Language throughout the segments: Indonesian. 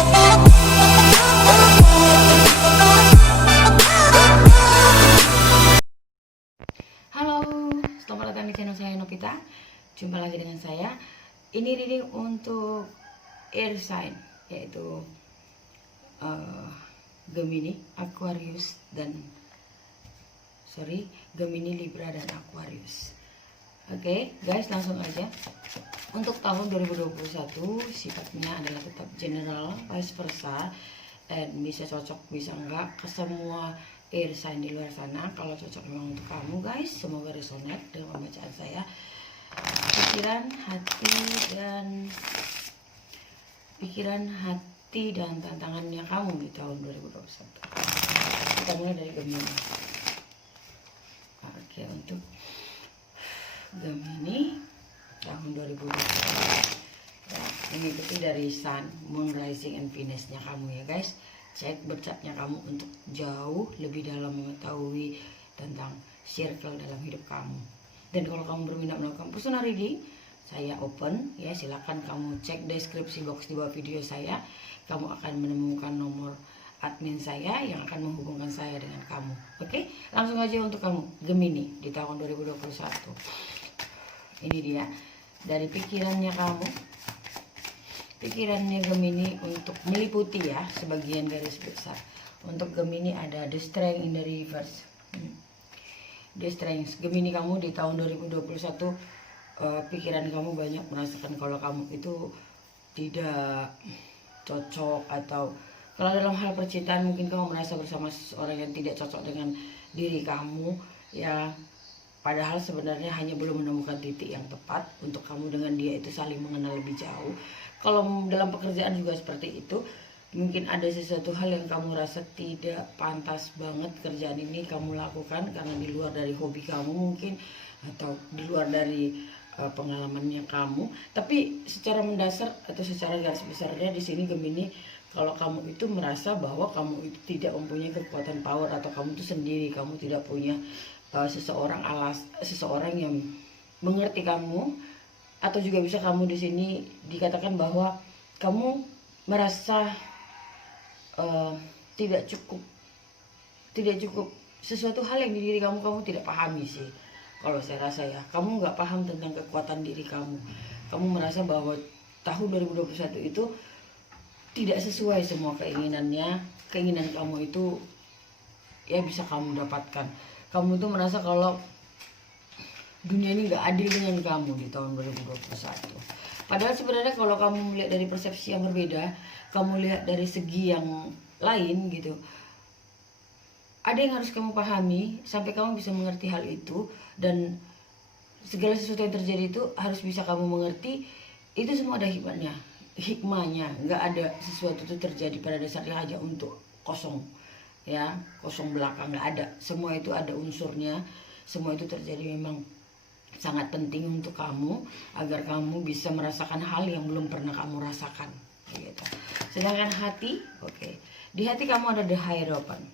Halo, selamat datang di channel saya Novita. Jumpa lagi dengan saya. Ini reading untuk air sign, yaitu Gemini, Aquarius dan Gemini, Libra dan Aquarius. Oke, guys, langsung aja. Untuk tahun 2021 sifatnya adalah tetap general, vice versa, dan bisa cocok bisa enggak ke semua air sign di luar sana. Kalau cocok memang untuk kamu, guys, semoga resonate dengan pembacaan saya. Pikiran, hati dan tantangannya kamu di tahun 2021. Kita mulai dari Gemini. Oke, untuk Gemini tahun 2021 ya, mengikuti dari Sun, Moon, Rising, and Venus-nya kamu ya guys. Cek bercatnya kamu untuk jauh lebih dalam mengetahui tentang circle dalam hidup kamu. Dan kalau kamu berminat melakukan personal reading, saya open ya, silakan kamu cek deskripsi box di bawah video saya. Kamu akan menemukan nomor admin saya yang akan menghubungkan saya dengan kamu. Oke, langsung aja untuk kamu Gemini di tahun 2021. Ini dia dari pikirannya kamu. Pikirannya Gemini untuk meliputi ya sebagian garis besar. Untuk Gemini ada the strength in the reverse. The strength Gemini kamu di tahun 2021, pikiran kamu banyak merasakan kalau kamu itu tidak cocok, atau kalau dalam hal percintaan mungkin kamu merasa bersama seseorang yang tidak cocok dengan diri kamu ya. Padahal sebenarnya hanya belum menemukan titik yang tepat untuk kamu dengan dia itu saling mengenal lebih jauh. Kalau dalam pekerjaan juga seperti itu. Mungkin ada sesuatu hal yang kamu rasa tidak pantas banget kerjaan ini kamu lakukan karena di luar dari hobi kamu mungkin, atau di luar dari pengalamannya kamu. Tapi secara mendasar atau secara garis besarnya di sini Gemini, kalau kamu itu merasa bahwa kamu itu tidak mempunyai kekuatan power, atau kamu itu sendiri, kamu tidak punya seseorang yang mengerti kamu, atau juga bisa kamu di sini dikatakan bahwa kamu merasa tidak cukup sesuatu hal yang di diri kamu tidak pahami sih. Kalau saya rasa ya, kamu nggak paham tentang kekuatan diri kamu. Kamu merasa bahwa tahun 2021 itu tidak sesuai semua keinginan kamu itu ya bisa kamu dapatkan. Kamu tuh merasa kalau dunia ini gak adil dengan kamu di tahun 2021. Padahal sebenarnya kalau kamu melihat dari persepsi yang berbeda, kamu lihat dari segi yang lain gitu, ada yang harus kamu pahami sampai kamu bisa mengerti hal itu. Dan segala sesuatu yang terjadi itu harus bisa kamu mengerti. Itu semua ada hikmahnya. Gak ada sesuatu itu terjadi pada dasarnya hanya untuk kosong ya, kosong belakang. Gak ada, semua itu ada unsurnya. Semua itu terjadi memang sangat penting untuk kamu agar kamu bisa merasakan hal yang belum pernah kamu rasakan gitu. Sedangkan hati, oke, di hati kamu ada the Hierophant.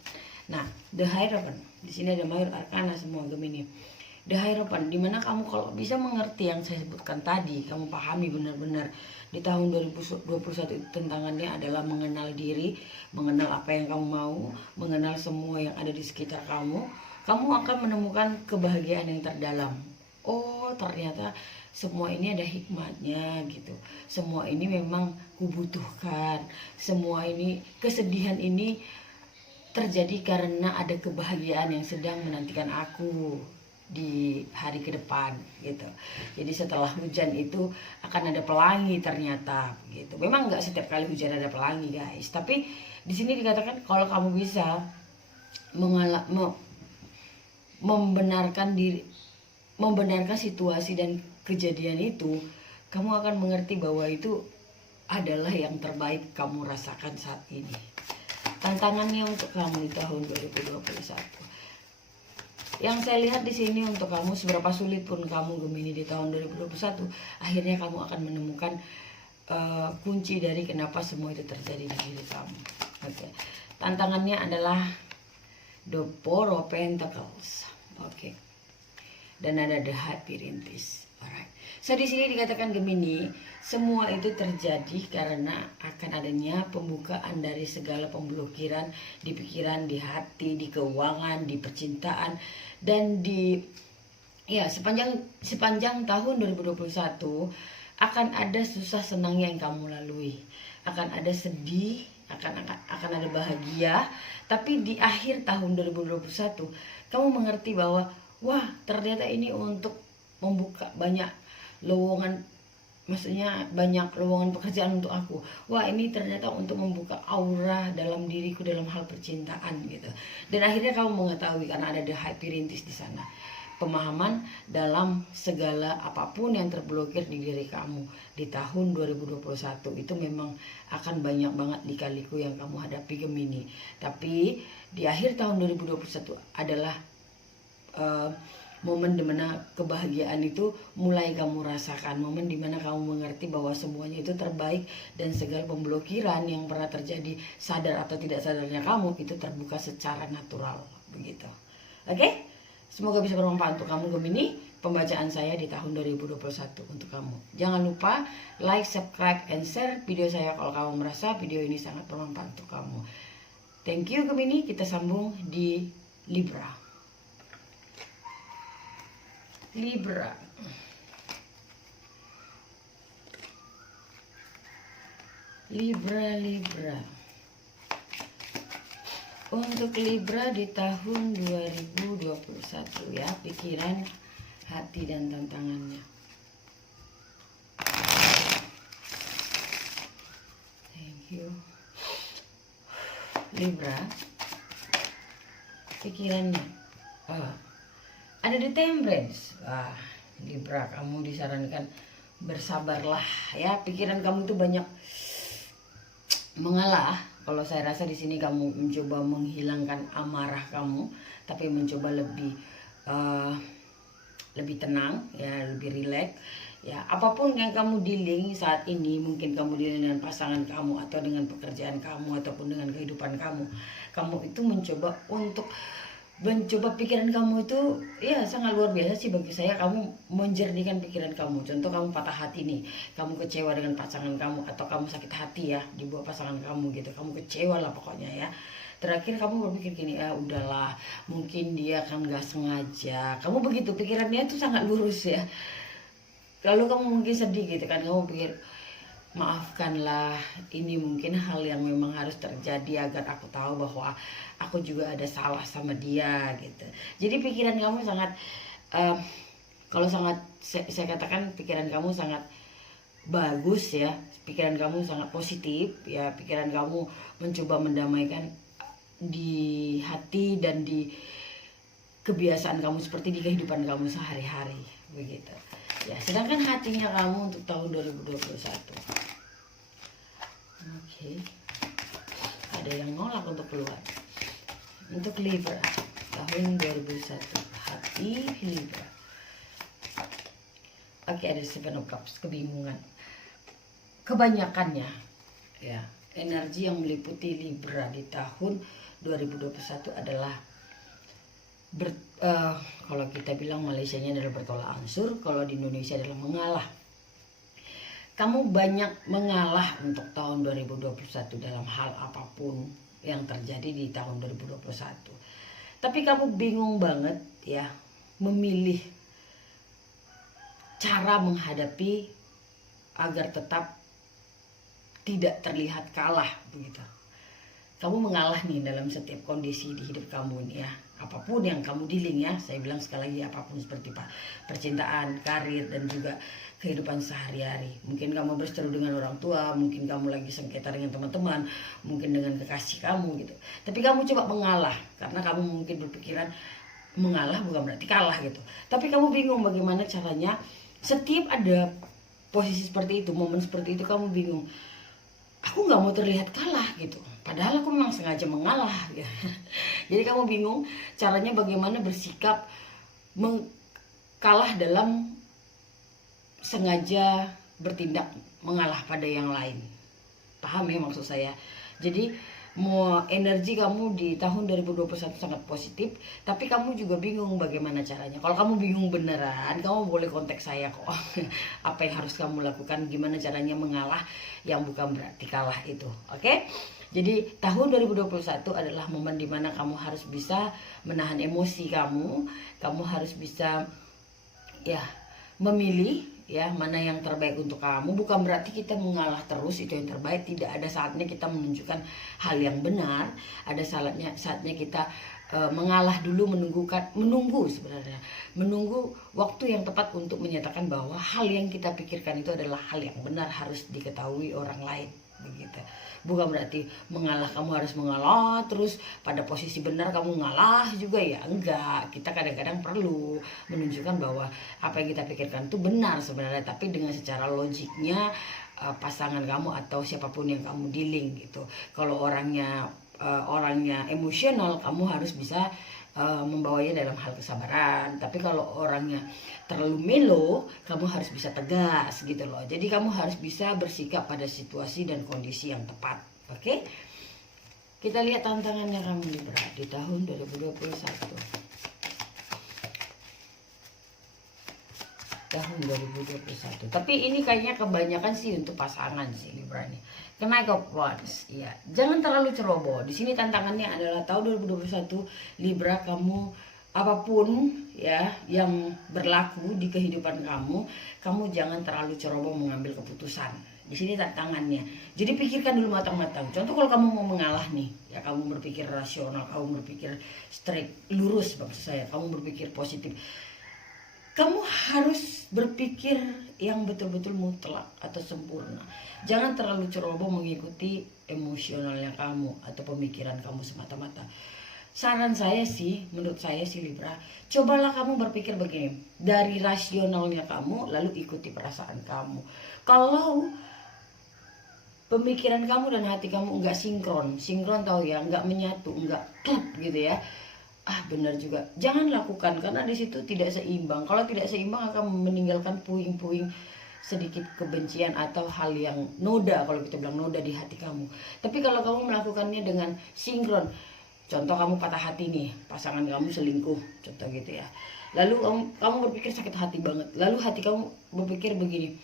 Nah, the Hierophant di sini ada Major Arcana semua Gemini. The Hierophant dimana kamu kalau bisa mengerti yang saya sebutkan tadi, kamu pahami benar-benar di tahun 2021 itu tantangannya adalah mengenal diri, mengenal apa yang kamu mau, mengenal semua yang ada di sekitar kamu. Kamu akan menemukan kebahagiaan yang terdalam. Oh, ternyata semua ini ada hikmahnya gitu. Semua ini memang kubutuhkan. Semua ini, kesedihan ini terjadi karena ada kebahagiaan yang sedang menantikan aku di hari ke depan gitu. Jadi setelah hujan itu akan ada pelangi ternyata gitu. Memang nggak setiap kali hujan ada pelangi guys, tapi di sini dikatakan kalau kamu bisa membenarkan situasi dan kejadian itu, kamu akan mengerti bahwa itu adalah yang terbaik kamu rasakan saat ini. Tantangannya untuk kamu di tahun 2021, yang saya lihat di sini untuk kamu, seberapa sulit pun kamu Gemini di tahun 2021, akhirnya kamu akan menemukan kunci dari kenapa semua itu terjadi di diri kamu. Oke. Tantangannya adalah the Four of Pentacles. Oke. Dan ada the High Priestess. Alright. So di sini dikatakan Gemini, semua itu terjadi karena akan adanya pembukaan dari segala pemblokiran di pikiran, di hati, di keuangan, di percintaan, dan di sepanjang tahun 2021 akan ada susah senang yang kamu lalui, akan ada sedih, akan ada bahagia, tapi di akhir tahun 2021 kamu mengerti bahwa wah, ternyata ini untuk membuka banyak lowongan, maksudnya banyak lowongan pekerjaan untuk aku. Wah, ini ternyata untuk membuka aura dalam diriku dalam hal percintaan gitu. Dan akhirnya kamu mengetahui karena ada the high perintis di sana. Pemahaman dalam segala apapun yang terblokir di diri kamu di tahun 2021 itu memang akan banyak banget lika-liku yang kamu hadapi Gemini. Tapi di akhir tahun 2021 adalah momen dimana kebahagiaan itu mulai kamu rasakan, momen dimana kamu mengerti bahwa semuanya itu terbaik dan segala pemblokiran yang pernah terjadi sadar atau tidak sadarnya kamu itu terbuka secara natural begitu. Oke? Semoga bisa bermanfaat untuk kamu Gemini. Pembacaan saya di tahun 2021 untuk kamu. Jangan lupa like, subscribe, and share video saya kalau kamu merasa video ini sangat bermanfaat untuk kamu. Thank you Gemini. Kita sambung di Libra. Libra. Untuk Libra di tahun 2021 ya, pikiran, hati, dan tantangannya. Thank you. Libra, pikirannya. Ada di Temperance. Libra, kamu disarankan bersabarlah ya. Pikiran kamu itu banyak mengalah. Kalau saya rasa di sini kamu mencoba menghilangkan amarah kamu, tapi mencoba lebih tenang ya, lebih rileks ya. Apapun yang kamu dealing saat ini, mungkin kamu dealing dengan pasangan kamu atau dengan pekerjaan kamu ataupun dengan kehidupan kamu itu mencoba pikiran kamu itu ya sangat luar biasa sih bagi saya. Kamu menjernihkan pikiran kamu. Contoh kamu patah hati nih, kamu kecewa dengan pasangan kamu atau kamu sakit hati ya di bawah pasangan kamu gitu, kamu kecewa lah pokoknya ya. Terakhir kamu berpikir gini, udahlah mungkin dia kan gak sengaja. Kamu begitu, pikirannya itu sangat lurus ya. Lalu kamu mungkin sedih gitu kan, kamu pikir maafkanlah, ini mungkin hal yang memang harus terjadi agar aku tahu bahwa aku juga ada salah sama dia gitu. Jadi pikiran kamu sangat saya katakan pikiran kamu sangat bagus ya, pikiran kamu sangat positif ya, pikiran kamu mencoba mendamaikan di hati dan di kebiasaan kamu seperti di kehidupan kamu sehari-hari begitu ya. Sedangkan hatinya kamu untuk tahun 2021, oke, ada yang nolak untuk keluar. Untuk Libra tahun 2001, hati Libra. Oke, ada Seven of Cups, kebingungan. Kebanyakannya ya, energi yang meliputi Libra di tahun 2021 adalah kalau kita bilang Malaysianya adalah bertolak ansur, kalau di Indonesia adalah mengalah. Kamu banyak mengalah untuk tahun 2021 dalam hal apapun yang terjadi di tahun 2021. Tapi kamu bingung banget ya memilih cara menghadapi agar tetap tidak terlihat kalah begitu. Kamu mengalah nih dalam setiap kondisi di hidup kamu nih ya. Apapun yang kamu dealing ya, saya bilang sekali lagi apapun, seperti percintaan, karir, dan juga kehidupan sehari-hari. Mungkin kamu berseteru dengan orang tua, mungkin kamu lagi sengketa dengan teman-teman, mungkin dengan kekasih kamu gitu. Tapi kamu coba mengalah, karena kamu mungkin berpikiran mengalah bukan berarti kalah gitu. Tapi kamu bingung bagaimana caranya. Setiap ada posisi seperti itu, momen seperti itu, kamu bingung. Aku nggak mau terlihat kalah gitu. Padahal aku memang sengaja mengalah gitu. Jadi kamu bingung caranya bagaimana bersikap kalah dalam sengaja bertindak mengalah pada yang lain. Paham ya maksud saya? Jadi mau energi kamu di tahun 2021 sangat positif, tapi kamu juga bingung bagaimana caranya. Kalau kamu bingung beneran, kamu boleh kontak saya kok. Apa yang harus kamu lakukan, gimana caranya mengalah, yang bukan berarti kalah itu. Oke? Jadi tahun 2021 adalah momen dimana kamu harus bisa menahan emosi kamu harus bisa ya memilih ya mana yang terbaik untuk kamu. Bukan berarti kita mengalah terus itu yang terbaik, tidak. Ada saatnya kita menunjukkan hal yang benar, ada saatnya kita mengalah dulu, menunggu waktu yang tepat untuk menyatakan bahwa hal yang kita pikirkan itu adalah hal yang benar, harus diketahui orang lain, begitu. Bukan berarti mengalah kamu harus mengalah terus pada posisi benar kamu ngalah juga, ya enggak. Kita kadang-kadang perlu menunjukkan bahwa apa yang kita pikirkan itu benar sebenarnya, tapi dengan secara logiknya pasangan kamu atau siapapun yang kamu dealing gitu. Kalau orangnya emosional, kamu harus bisa membawanya dalam hal kesabaran. Tapi kalau orangnya terlalu melo, kamu harus bisa tegas gitu loh. Jadi kamu harus bisa bersikap pada situasi dan kondisi yang tepat. Oke? Kita lihat tantangannya kamu Libra di tahun 2021. Tahun 2021. Tapi ini kayaknya kebanyakan sih untuk pasangan sih Libra nih. Knight of Wands, ya. Jangan terlalu ceroboh. Di sini tantangannya adalah tahun 2021 Libra, kamu apapun ya yang berlaku di kehidupan kamu jangan terlalu ceroboh mengambil keputusan. Di sini tantangannya. Jadi pikirkan dulu matang-matang. Contoh kalau kamu mau mengalah nih, ya kamu berpikir rasional, kamu berpikir straight, lurus maksud saya, kamu berpikir positif. Kamu harus berpikir yang betul-betul mutlak atau sempurna. Jangan terlalu ceroboh mengikuti emosionalnya kamu atau pemikiran kamu semata-mata. Saran saya sih, menurut saya sih Libra, cobalah kamu berpikir begini. Dari rasionalnya kamu, lalu ikuti perasaan kamu. Kalau pemikiran kamu dan hati kamu nggak sinkron tahu ya, nggak menyatu, nggak klop gitu ya. Benar juga, jangan lakukan karena di situ tidak seimbang. Kalau tidak seimbang akan meninggalkan puing-puing sedikit kebencian atau hal yang noda, kalau kita bilang noda di hati kamu. Tapi kalau kamu melakukannya dengan sinkron, contoh kamu patah hati nih, pasangan kamu selingkuh, contoh gitu ya. Lalu kamu berpikir sakit hati banget, lalu hati kamu berpikir begini,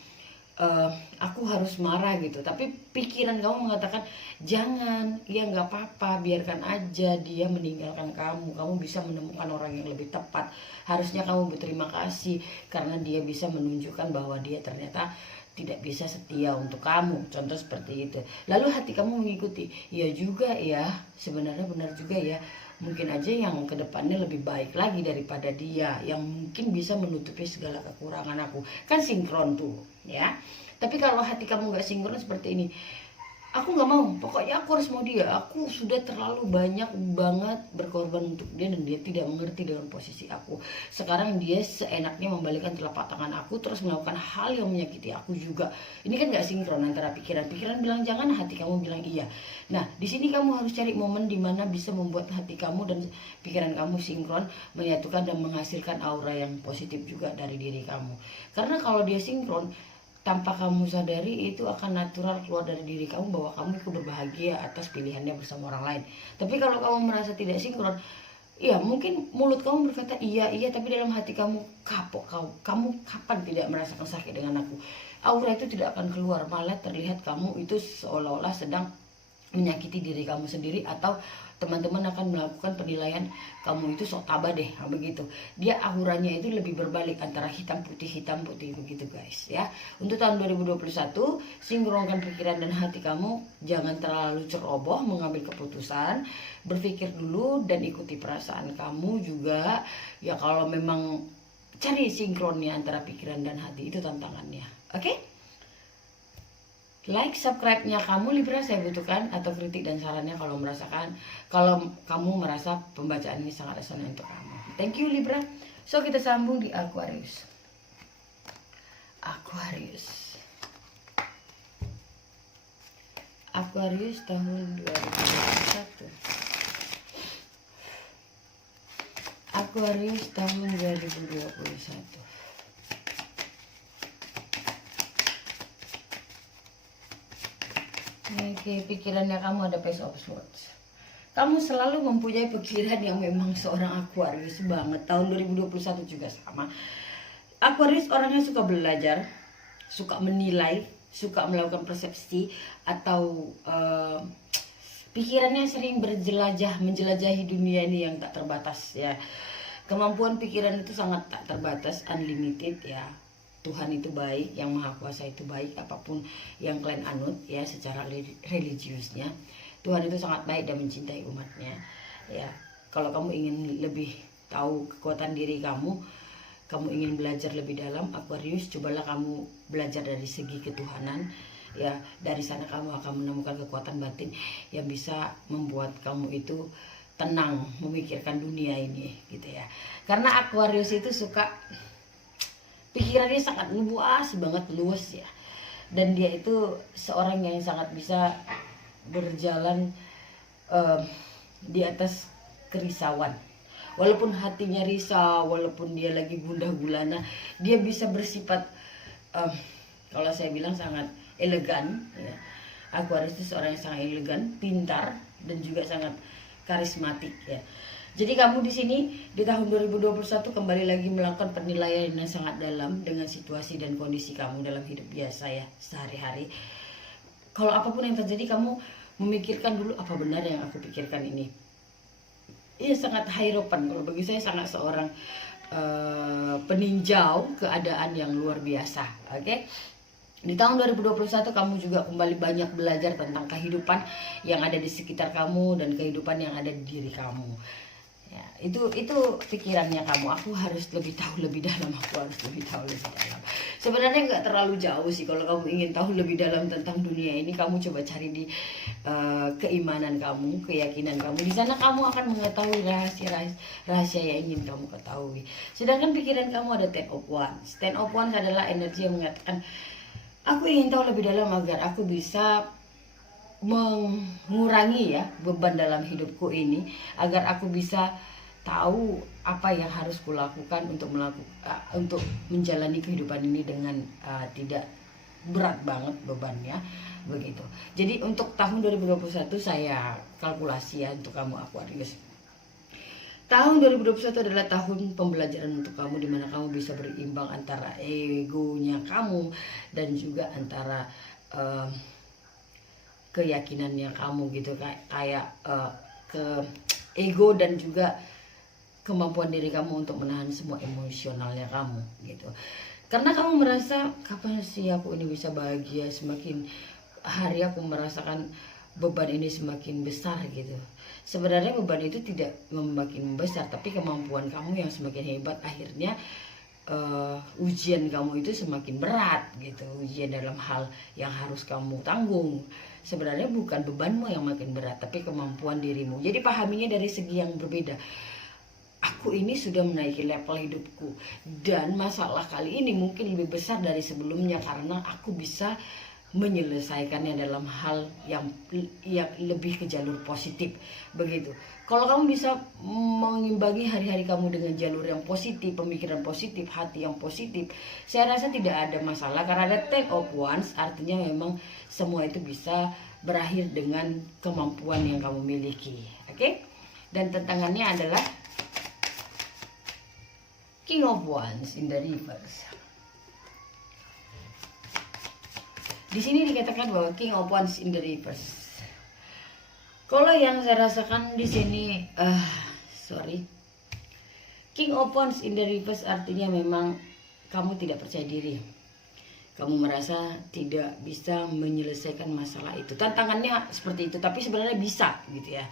aku harus marah gitu, tapi pikiran kamu mengatakan jangan, ya nggak apa-apa, biarkan aja dia meninggalkan kamu bisa menemukan orang yang lebih tepat. Harusnya kamu berterima kasih karena dia bisa menunjukkan bahwa dia ternyata tidak bisa setia untuk kamu, contoh seperti itu. Lalu hati kamu mengikuti, ya juga ya, sebenarnya benar juga ya, mungkin aja yang kedepannya lebih baik lagi daripada dia, yang mungkin bisa menutupi segala kekurangan aku. Kan sinkron tuh ya. Tapi kalau hati kamu nggak sinkron seperti ini, aku nggak mau, pokoknya aku harus mau dia, aku sudah terlalu banyak banget berkorban untuk dia dan dia tidak mengerti dengan posisi aku. Sekarang dia seenaknya membalikkan telapak tangan aku terus melakukan hal yang menyakiti aku juga. Ini kan nggak sinkron antara pikiran bilang jangan, hati kamu bilang iya. Nah di sini kamu harus cari momen dimana bisa membuat hati kamu dan pikiran kamu sinkron, menyatukan dan menghasilkan aura yang positif juga dari diri kamu. Karena kalau dia sinkron, tanpa kamu sadari itu akan natural keluar dari diri kamu bahwa kamu ikut berbahagia atas pilihannya bersama orang lain. Tapi kalau kamu merasa tidak sinkron, ya mungkin mulut kamu berkata iya, tapi dalam hati kamu kapok. Kamu kapan tidak merasakan sakit dengan aku? Aura itu tidak akan keluar, malah terlihat kamu itu seolah-olah sedang menyakiti diri kamu sendiri, atau teman-teman akan melakukan penilaian kamu itu sok tabah deh, begitu. Dia auranya itu lebih berbalik antara hitam putih begitu guys ya. Untuk tahun 2021, sinkronkan pikiran dan hati kamu, jangan terlalu ceroboh mengambil keputusan, berpikir dulu dan ikuti perasaan kamu juga. Ya kalau memang cari sinkronnya antara pikiran dan hati, itu tantangannya. Oke? Like, subscribe-nya kamu Libra saya butuhkan, atau kritik dan sarannya kalau kamu merasa pembacaan ini sangat resonan untuk kamu. Thank you Libra. So kita sambung di Aquarius. Aquarius tahun 2021. Aquarius tahun 2021. Oke, pikirannya kamu ada Page of Swords. Kamu selalu mempunyai pikiran yang memang seorang Aquarius banget. Tahun 2021 juga sama. Aquarius orangnya suka belajar, suka menilai, suka melakukan persepsi, atau pikirannya sering berjelajah, menjelajahi dunia ini yang tak terbatas ya. Kemampuan pikiran itu sangat tak terbatas, unlimited ya. Tuhan itu baik, yang maha kuasa itu baik, apapun yang kalian anut ya secara religiusnya. Tuhan itu sangat baik dan mencintai umatnya ya. Kalau kamu ingin lebih tahu kekuatan diri kamu ingin belajar lebih dalam, Aquarius, cobalah kamu belajar dari segi ketuhanan ya. Dari sana kamu akan menemukan kekuatan batin yang bisa membuat kamu itu tenang memikirkan dunia ini gitu ya. Karena Aquarius itu suka, pikirannya sangat luas banget, luas ya. Dan dia itu seorang yang sangat bisa berjalan di atas kerisauan. Walaupun hatinya risau, walaupun dia lagi gundah gulana, dia bisa bersifat kalau saya bilang sangat elegan ya. Aquarius itu seorang yang sangat elegan, pintar, dan juga sangat karismatik ya. Jadi kamu di sini di tahun 2021 kembali lagi melakukan penilaian yang sangat dalam dengan situasi dan kondisi kamu dalam hidup biasa ya, sehari-hari. Kalau apapun yang terjadi, kamu memikirkan dulu, apa benar yang aku pikirkan ini? Iya, sangat hierophant. Kalau bagi saya sangat seorang peninjau keadaan yang luar biasa. Oke? Di tahun 2021 kamu juga kembali banyak belajar tentang kehidupan yang ada di sekitar kamu dan kehidupan yang ada di diri kamu. Ya, itu pikirannya kamu. Aku harus lebih tahu lebih dalam, aku harus lebih tahu lebih dalam. Sebenarnya nggak terlalu jauh sih. Kalau kamu ingin tahu lebih dalam tentang dunia ini, kamu coba cari di keimanan kamu, keyakinan kamu. Di sana kamu akan mengetahui rahasia yang ingin kamu ketahui. Sedangkan pikiran kamu ada Ten of Wands. Ten of Wands adalah energi yang mengatakan, aku ingin tahu lebih dalam agar aku bisa mengurangi ya beban dalam hidupku ini, agar aku bisa tahu apa yang harus kulakukan untuk menjalani kehidupan ini dengan tidak berat banget bebannya begitu. Jadi untuk tahun 2021 saya kalkulasi ya untuk kamu Aquarius. Tahun 2021 adalah tahun pembelajaran untuk kamu, dimana kamu bisa berimbang antara egonya kamu dan juga antara keyakinannya kamu gitu, kayak ke ego dan juga kemampuan diri kamu untuk menahan semua emosionalnya kamu gitu. Karena kamu merasa, kapan sih aku ini bisa bahagia, semakin hari aku merasakan beban ini semakin besar gitu. Sebenarnya beban itu tidak semakin besar, tapi kemampuan kamu yang semakin hebat, akhirnya ujian kamu itu semakin berat gitu. Ujian dalam hal yang harus kamu tanggung, sebenarnya bukan bebanmu yang makin berat, tapi kemampuan dirimu. Jadi pahaminya dari segi yang berbeda. Aku ini sudah menaiki level hidupku, dan masalah kali ini mungkin lebih besar dari sebelumnya karena aku bisa menyelesaikannya dalam hal yang lebih ke jalur positif begitu. Kalau kamu bisa mengimbangi hari-hari kamu dengan jalur yang positif, pemikiran positif, hati yang positif, saya rasa tidak ada masalah. Karena ada Ten of Wands, artinya memang semua itu bisa berakhir dengan kemampuan yang kamu miliki. Oke? Dan tantangannya adalah King of Wands in the reverse. Di sini dikatakan bahwa King of Wands in the reverse. Kalau yang saya rasakan di sini, King of Wands in the reverse artinya memang kamu tidak percaya diri. Kamu merasa tidak bisa menyelesaikan masalah itu. Tantangannya seperti itu, tapi sebenarnya bisa gitu ya.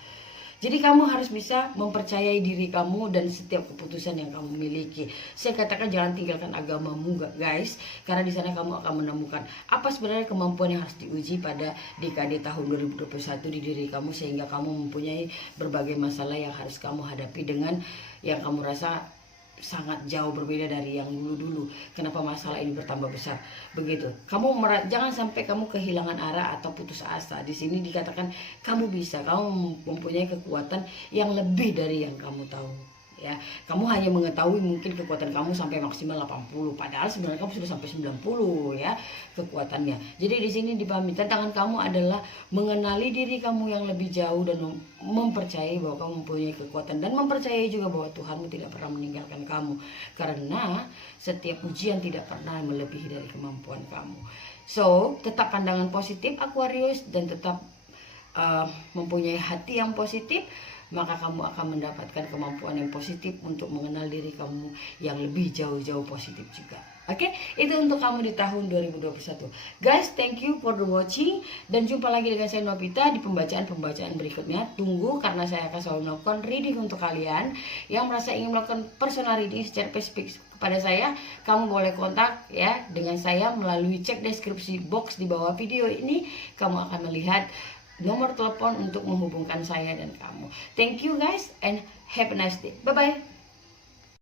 Jadi kamu harus bisa mempercayai diri kamu dan setiap keputusan yang kamu miliki. Saya katakan jangan tinggalkan agamamu guys, karena di sana kamu akan menemukan apa sebenarnya kemampuan yang harus diuji pada dekade tahun 2021 di diri kamu, sehingga kamu mempunyai berbagai masalah yang harus kamu hadapi dengan yang kamu rasa sangat jauh berbeda dari yang dulu-dulu. Kenapa masalah ini bertambah besar? Begitu. Jangan sampai kamu kehilangan arah atau putus asa. Di sini dikatakan kamu bisa, kamu mempunyai kekuatan yang lebih dari yang kamu tahu. ya. Kamu hanya mengetahui mungkin kekuatan kamu sampai maksimal 80, padahal sebenarnya kamu sudah sampai 90 ya kekuatannya. Jadi di sini dipahami tantangan kamu adalah mengenali diri kamu yang lebih jauh dan mempercayai bahwa kamu mempunyai kekuatan, dan mempercayai juga bahwa Tuhanmu tidak pernah meninggalkan kamu, karena setiap ujian tidak pernah melebihi dari kemampuan kamu. So, tetap pandangan positif Aquarius, dan tetap mempunyai hati yang positif, maka kamu akan mendapatkan kemampuan yang positif untuk mengenal diri kamu yang lebih jauh-jauh positif juga. Oke, itu untuk kamu di tahun 2021. Guys, thank you for the watching, dan jumpa lagi dengan saya Novita di pembacaan-pembacaan berikutnya. Tunggu, karena saya akan selalu melakukan reading untuk kalian yang merasa ingin melakukan personal reading secara spesifik kepada saya. Kamu boleh kontak ya dengan saya melalui cek deskripsi box di bawah video ini. Kamu akan melihat nomor telepon untuk menghubungkan saya dan kamu. Thank you guys, and have a nice day. Bye bye.